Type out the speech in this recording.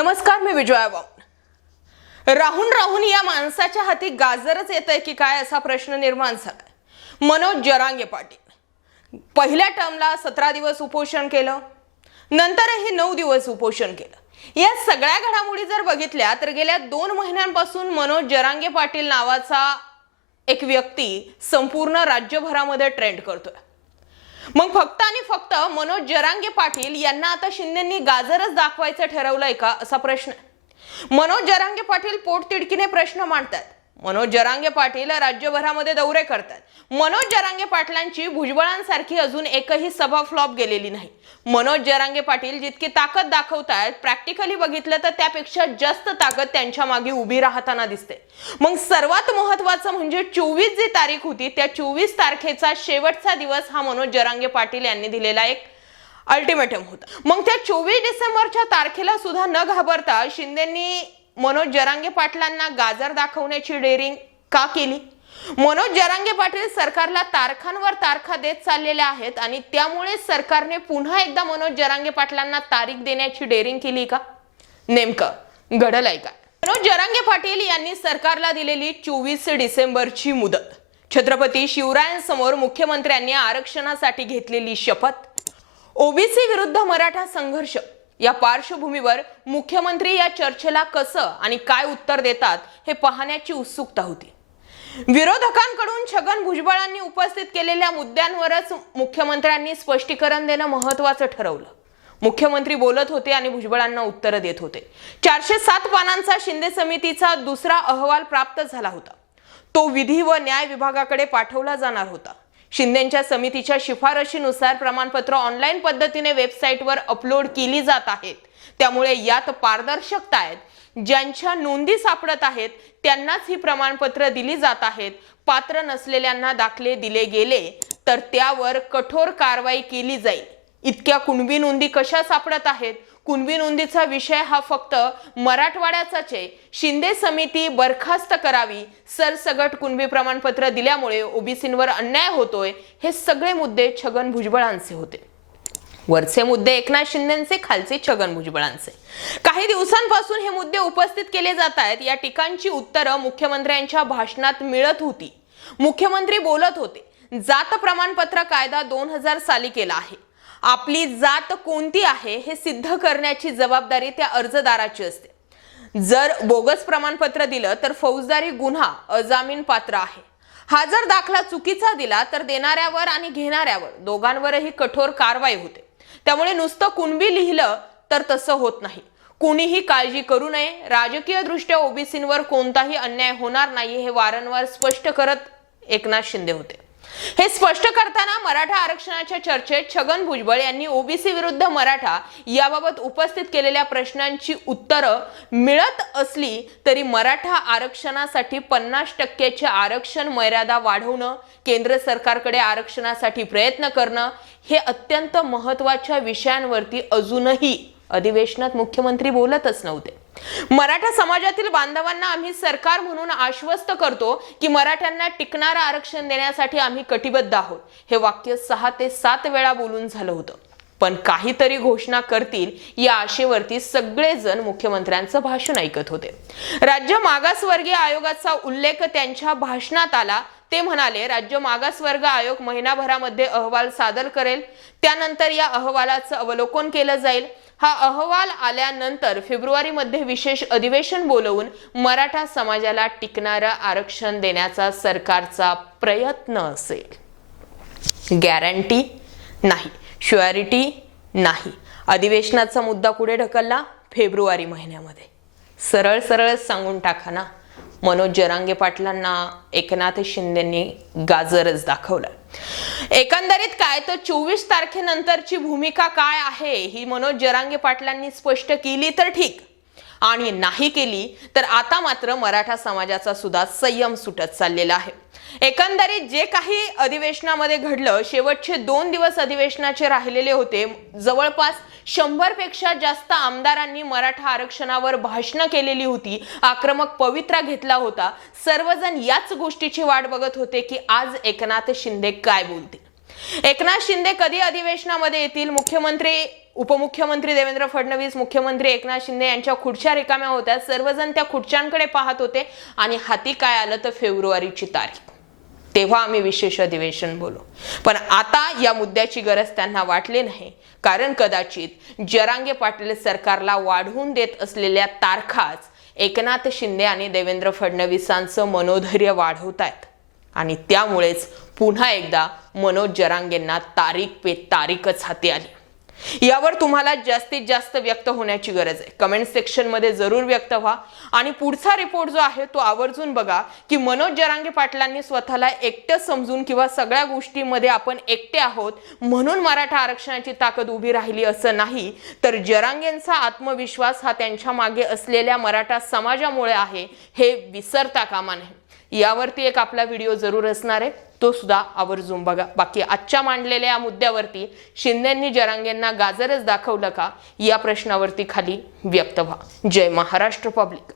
नमस्कार मी विजया राहून राहून या माणसाच्या हाती गाजरच येत आहे की काय असा प्रश्न निर्माण झालाय. मनोज जरांगे पाटील. पहिल्या टर्मला सतरा दिवस उपोषण केलं नंतरही नऊ दिवस उपोषण केलं. या सगळ्या घडामोडी जर बघितल्या तर गेल्या दोन महिन्यांपासून मनोज जरांगे पाटील नावाचा एक व्यक्ती संपूर्ण राज्यभरामध्ये ट्रेंड करतोय. मग फक्त आणि फक्त मनोज जरांगे पाटील यांना आता शिंदेंनी गाजरच दाखवायचं ठरवलंय का? असा प्रश्न. मनोज जरांगे पाटील पोटतिडकीने प्रश्न मांडतात. मनोज जरांगे पाटील राज्यभरामध्ये दौरे करतात. मनोज जरांगे पाटलांची भुजबळांसारखी अजून एकही सभा फ्लॉप गेलेली नाही. मनोज जरांगे पाटील जितकी ताकद दाखवतायत प्रॅक्टिकली बघितलं तर त्यापेक्षा जास्त ताकद त्यांच्या मागे उभी राहताना दिसते. मग सर्वात महत्वाचं म्हणजे चोवीस जी तारीख होती त्या चोवीस तारखेचा शेवटचा दिवस हा मनोज जरांगे पाटील यांनी दिलेला एक अल्टिमेटम होता. मग त्या चोवीस डिसेंबरच्या तारखेला सुद्धा न घाबरता शिंदेंनी मनोज जरांगे पाटलांना गाजर दाखवण्याची डेअरिंग का केली? मनोज जरांगे पाटील सरकारला तारखांवर तारखा देत चाललेल्या आहेत आणि त्यामुळे सरकारने पुन्हा एकदा मनोज जरांगे पाटलांना तारीख देण्याची डेअरिंग केली का? नेमकं घडलंय का मनोज जरांगे पाटील यांनी सरकारला दिलेली चोवीस डिसेंबरची मुदत. छत्रपती शिवरायांसमोर मुख्यमंत्र्यांनी आरक्षणासाठी घेतलेली शपथ. ओबीसी विरुद्ध मराठा संघर्ष. या पार्श्वभूमीवर मुख्यमंत्री या चर्चेला कसं आणि काय उत्तर देतात हे पाहण्याची उत्सुकता होती. विरोधकांकडून छगन भुजबळांनी उपस्थित केलेल्या मुद्द्यांवरच मुख्यमंत्र्यांनी स्पष्टीकरण देणं महत्वाचं ठरवलं. मुख्यमंत्री बोलत होते आणि भुजबळांना उत्तर देत होते. चारशे सात पानांचा शिंदे समितीचा दुसरा अहवाल प्राप्त झाला होता. तो विधी व न्याय विभागाकडे पाठवला जाणार होता. शिंदेच्या समितीच्या शिफारशीनुसार प्रमाणपत्र ऑनलाईन पद्धतीने वेबसाईटवर अपलोड केली जात आहेत. त्यामुळे यात पारदर्शकता आहेत. ज्यांच्या नोंदी सापडत आहेत त्यांनाच ही प्रमाणपत्र दिली जात आहेत. पात्र नसलेल्यांना दाखले दिले गेले तर त्यावर कठोर कारवाई केली जाईल. इतक्या कुणबी नोंदी कशा सापडत आहेत? कुणबी नोंदीचा विषय हा फक्त मराठवाड्याचाच आहे. शिंदे समिती बरखास्त करावी सरसगट कुणबी प्रमाणपत्र दिल्यामुळे ओबीसींवर अन्याय होतोय हे सगळे मुद्दे छगन भुजबळांचे होते. वरचे मुद्दे एकनाथ शिंदेचे खालचे छगन भुजबळांचे. काही दिवसांपासून हे मुद्दे उपस्थित केले जात आहेत. या ठिकाणची उत्तरं मुख्यमंत्र्यांच्या भाषणात मिळत होती. मुख्यमंत्री बोलत होते जात प्रमाणपत्र कायदा दोन हजार साली केला आहे. आपली जात कोणती आहे हे सिद्ध करण्याची जबाबदारी त्या अर्जदाराची असते. जर बोगस प्रमाणपत्र दिलं तर फौजदारी गुन्हा अजामीन पात्र आहे. हा जर दाखला चुकीचा दिला तर देणाऱ्यावर आणि घेणाऱ्यावर दोघांवरही कठोर कारवाई होते. त्यामुळे नुसतं कुणबी लिहिलं तर तसं होत नाही. कुणीही काळजी करू नये. राजकीय दृष्ट्या ओबीसींवर कोणताही अन्याय होणार नाही हे वारंवार स्पष्ट करत एकनाथ शिंदे होते. हे स्पष्ट करताना मराठा आरक्षणाच्या चर्चेत छगन भुजबळ यांनी ओबीसी विरुद्ध मराठा याबाबत उपस्थित केलेल्या प्रश्नांची उत्तरं मिळत असली तरी मराठा आरक्षणासाठी पन्नास टक्क्याचे आरक्षण मर्यादा वाढवणं केंद्र सरकारकडे आरक्षणासाठी प्रयत्न करणं हे अत्यंत महत्त्वाच्या विषयांवरती अजूनही अधिवेशनात मुख्यमंत्री बोलतच नव्हते. मराठा समाजातील बांधवांना आम्ही सरकार म्हणून आश्वस्त करतो की मराठ्यांना टिकणारं आरक्षण देण्यासाठी आम्ही कटिबद्ध आहोत. हे वाक्य सहा ते सात वेळा बोलून झालं होतं. पण काहीतरी घोषणा करतील या आशेवरती सगळेजण मुख्यमंत्र्यांचं भाषण ऐकत होते. राज्य मागासवर्गीय आयोगाचा उल्लेख त्यांच्या भाषणात आला ते म्हणाले राज्य मागासवर्ग आयोग महिनाभरामध्ये अहवाल सादर करेल. त्यानंतर या अहवालाचं अवलोकन केलं जाईल. हा अहवाल आल्यानंतर फेब्रुवारीमध्ये विशेष अधिवेशन बोलवून मराठा समाजाला टिकणारं आरक्षण देण्याचा सरकारचा प्रयत्न असेल. गॅरंटी नाही. श्युअरिटी नाही. अधिवेशनाचा मुद्दा पुढे ढकलला? फेब्रुवारी महिन्यामध्ये. सरळ सरळ सांगून टाका ना. मनोज जरांगे पाटलांना एकनाथ शिंदेंनी गाजरच दाखवलं. एकंदरीत काय तर चोवीस तारखेनंतरची भूमिका काय आहे ही मनोज जरांगे पाटलांनी स्पष्ट केली तर ठीक. आणि नाही केली तर आता मात्र मराठा समाजाचा सुद्धा संयम सुटत चाललेला आहे. एकंदरीत जे काही अधिवेशनामध्ये घडलं शेवटचे दोन दिवस अधिवेशनाचे राहिलेले होते. जवळपास शंभरपेक्षा जास्त आमदारांनी मराठा आरक्षणावर भाषणं केलेली होती. आक्रमक पवित्रा घेतला होता. सर्वजण याच गोष्टीची वाट बघत होते की आज एकनाथ शिंदे काय बोलतील? एकनाथ शिंदे कधी अधिवेशनामध्ये येतील? मुख्यमंत्री उपमुख्यमंत्री देवेंद्र फडणवीस मुख्यमंत्री एकनाथ शिंदे यांच्या खुर्च्या रिकाम्या होत्या. सर्वजण त्या खुर्च्यांकडे पाहत होते आणि हाती काय आलं तर फेब्रुवारीची तारीख. तेव्हा आम्ही विशेष अधिवेशन बोलू. पण आता या मुद्द्याची गरज त्यांना वाटली नाही. कारण कदाचित जरांगे पाटील सरकारला वाढवून देत असलेल्या तारखाच एकनाथ शिंदे आणि देवेंद्र फडणवीसांचं मनोधैर्य वाढवतायत. आणि त्यामुळेच पुन्हा एकदा मनोज जरांगेंना तारीख पे तारीखच हाती आली. यावर तुम्हाला जास्तीत जास्त व्यक्त होण्याची गरज आहे. कमेंट सेक्शनमध्ये जरूर व्यक्त व्हा. आणि पुढचा रिपोर्ट जो आहे तो आवर्जून बघा की मनोज जरांगे पाटलांनी स्वतःला एकटं समजून किंवा सगळ्या गोष्टींमध्ये आपण एकटे आहोत म्हणून मराठा आरक्षणाची ताकद उभी राहिली असं नाही तर जरांगेंचा आत्मविश्वास हा त्यांच्या मागे असलेल्या मराठा समाजामुळे आहे हे विसरता कामा नये. यावरती एक आपला व्हिडिओ जरूर असणार आहे. तो सुद्धा आवर्जून बघा. बाकी आजच्या मांडलेल्या या मुद्द्यावरती शिंदेंनी जरांगेंना गाजरच दाखवलं का? या प्रश्नावरती खाली व्यक्त व्हा. जय महाराष्ट्र पब्लिक.